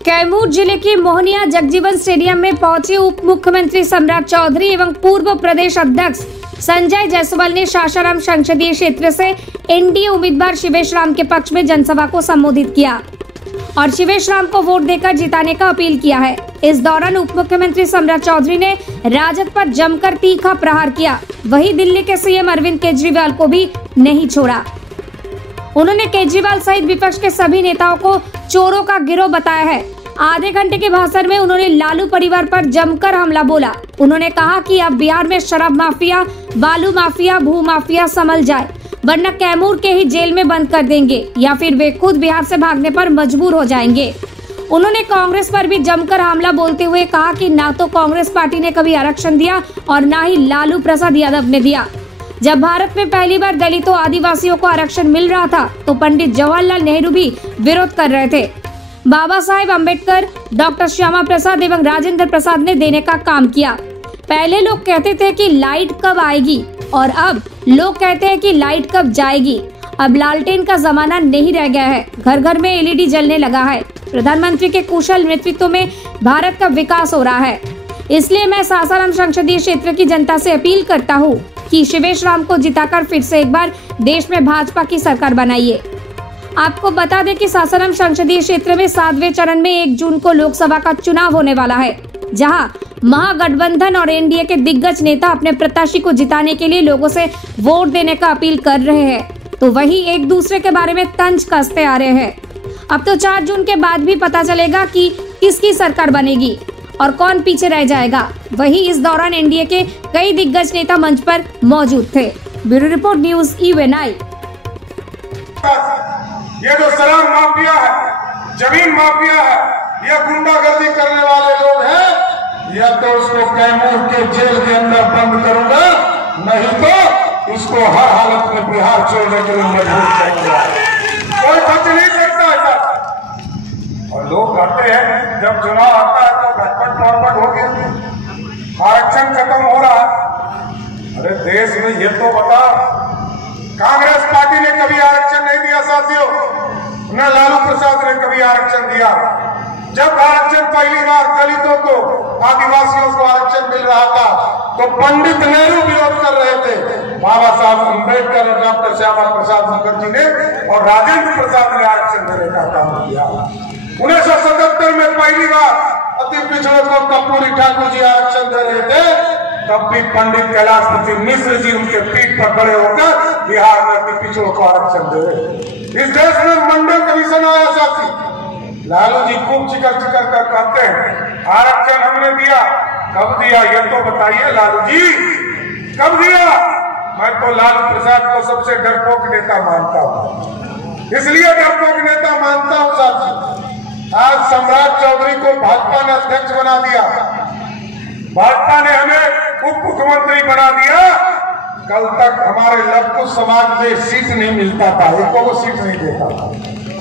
कैमूर जिले के मोहनिया जगजीवन स्टेडियम में पहुंचे उप मुख्यमंत्री सम्राट चौधरी एवं पूर्व प्रदेश अध्यक्ष संजय जायसवाल ने सासाराम संसदीय क्षेत्र से एनडीए उम्मीदवार शिवेश राम के पक्ष में जनसभा को संबोधित किया और शिवेश राम को वोट देकर जिताने का अपील किया है। इस दौरान उप मुख्यमंत्री सम्राट चौधरी ने राजद पर जमकर तीखा प्रहार किया। वहीं दिल्ली के सीएम अरविंद केजरीवाल को भी नहीं छोड़ा। उन्होंने केजरीवाल सहित विपक्ष के सभी नेताओं को चोरों का गिरोह बताया है। आधे घंटे के भाषण में उन्होंने लालू परिवार पर जमकर हमला बोला। उन्होंने कहा कि अब बिहार में शराब माफिया, बालू माफिया, भू माफिया संभल जाए, वरना कैमूर के ही जेल में बंद कर देंगे या फिर वे खुद बिहार से भागने पर मजबूर हो जाएंगे। उन्होंने कांग्रेस पर भी जमकर हमला बोलते हुए कहा कि ना तो कांग्रेस पार्टी ने कभी आरक्षण दिया और ना ही लालू प्रसाद यादव ने दिया। जब भारत में पहली बार दलितों आदिवासियों को आरक्षण मिल रहा था तो पंडित जवाहरलाल नेहरू भी विरोध कर रहे थे। बाबा साहेब अम्बेडकर, डॉक्टर श्यामा प्रसाद एवं राजेंद्र प्रसाद ने देने का काम किया। पहले लोग कहते थे कि लाइट कब आएगी और अब लोग कहते हैं कि लाइट कब जाएगी। अब लालटेन का जमाना नहीं रह गया है, घर घर में एलईडी जलने लगा है। प्रधानमंत्री के कुशल नेतृत्व में भारत का विकास हो रहा है। इसलिए मैं सासाराम संसदीय क्षेत्र की जनता से अपील करता हूँ कि शिवेश राम को जिताकर फिर से एक बार देश में भाजपा की सरकार बनाइए। आपको बता दें कि सासाराम संसदीय क्षेत्र में 7वें चरण में 1 जून को लोकसभा का चुनाव होने वाला है, जहां महागठबंधन और एनडीए के दिग्गज नेता अपने प्रत्याशी को जिताने के लिए लोगों से वोट देने का अपील कर रहे हैं, तो वही एक दूसरे के बारे में तंज कसते आ रहे हैं। अब तो 4 जून के बाद भी पता चलेगा कि किसकी सरकार बनेगी और कौन पीछे रह जाएगा। वहीं इस दौरान एनडीए के कई दिग्गज नेता मंच पर मौजूद थे। Bureau report, news EVN। ये जो शराब माफिया है, जमीन माफिया है, ये गुंडागर्दी करने वाले लोग हैं, या तो उसको कैमूर के जेल के अंदर बंद करूंगा, नहीं तो उसको हर हालत में बिहार छोड़ने के लिए मजबूर करूंगा। कोई बच नहीं सकता ऐसा। और लोग कहते हैं जब चुनाव आता है तो घटपट फटपट हो गया, आरक्षण खत्म हो रहा है। अरे देश में ये तो बता, कांग्रेस पार्टी ने कभी आरक्षण नहीं दिया साथियों, न लालू प्रसाद ने कभी आरक्षण दिया। जब आरक्षण पहली बार दलितों को, आदिवासियों को आरक्षण मिल रहा था तो पंडित नेहरू विरोध कर रहे थे। बाबा साहब अम्बेडकर और डॉक्टर श्यामा प्रसाद मुखर्जी ने और राजेंद्र प्रसाद ने आरक्षण देने का काम किया। 1977 में पहली बार अति पिछड़ों को कर्पूरी ठाकुर जी आरक्षण दे रहे थे, तब भी पंडित कैलाशपति मिश्र जी उनके पीठ पर खड़े होकर बिहार में अति पिछड़ों को आरक्षण दे रहे। इस देश में मंडल कमीशन आया साथी, लालू जी खूब चिकर कर कहते हैं आरक्षण हमने दिया। कब दिया ये तो बताइए लालू जी, कब दिया? मैं तो लालू प्रसाद को सबसे डरपोक नेता मानता हूँ, इसलिए डरपोक नेता मानता हूँ साथी। आज सम्राट चौधरी को भाजपा ने अध्यक्ष बना दिया, भाजपा ने हमें उप मुख्यमंत्री बना दिया। कल तक हमारे लघु समाज में सीट नहीं मिलता था, एक को सीट नहीं देता था।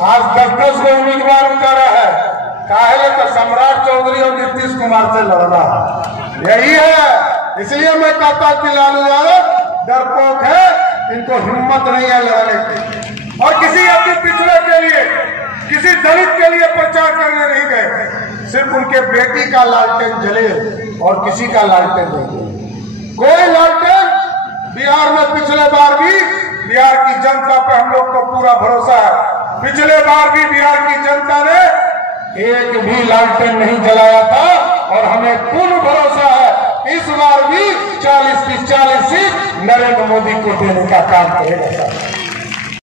आज 10-10 को उम्मीदवार उतारा है, काहे तो सम्राट चौधरी और नीतीश कुमार से लड़ना है। यही है, इसलिए मैं कहता कि लालू यादव डरपोक है, इनको हिम्मत नहीं है लड़ने की। और किसी अति पिछड़े के लिए, किसी दलित के लिए प्रचार करने नहीं गए, सिर्फ उनके बेटी का लालटेन जले और किसी का लालटेन नहीं जले। कोई लालटेन बिहार में पिछले बार भी बिहार की जनता पे हम लोग को पूरा भरोसा है। पिछले बार भी बिहार की जनता ने एक भी लालटेन नहीं जलाया था और हमें पूर्ण भरोसा है इस बार भी 40 की 40 सीट नरेंद्र मोदी को देने का काम करेगा।